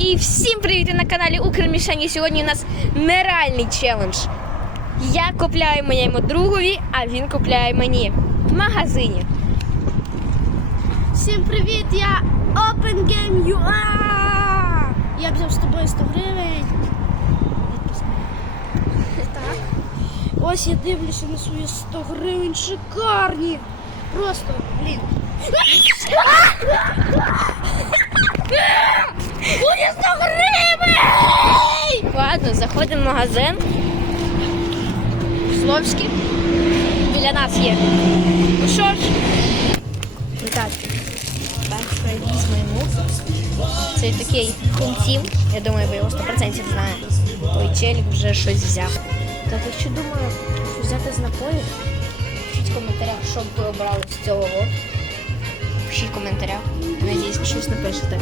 І всім привіт на каналі Укрмішані. Сьогодні у нас нереальний челендж. Я купляю моєму другові, а він купляє мені в магазині. Всім привіт, я Open Game UA! Я взяв з тобою 100 гривень. Так. Ось я дивлюся на свої 100 гривень шикарні. Просто, блін. Буде 100 гривень! Ладно, заходимо в магазин. Словський. Біля нас є. Ну що ж, так. Перше візьмемо. Це такий кунців. Я думаю, ви його 100% знає. Той челік вже щось взяв. Так, якщо думаю, що взяти з напоїв, пишіть в коментарях, що б ви обрали з цього. Пишіть в коментарях. Надіюсь, щось напишете.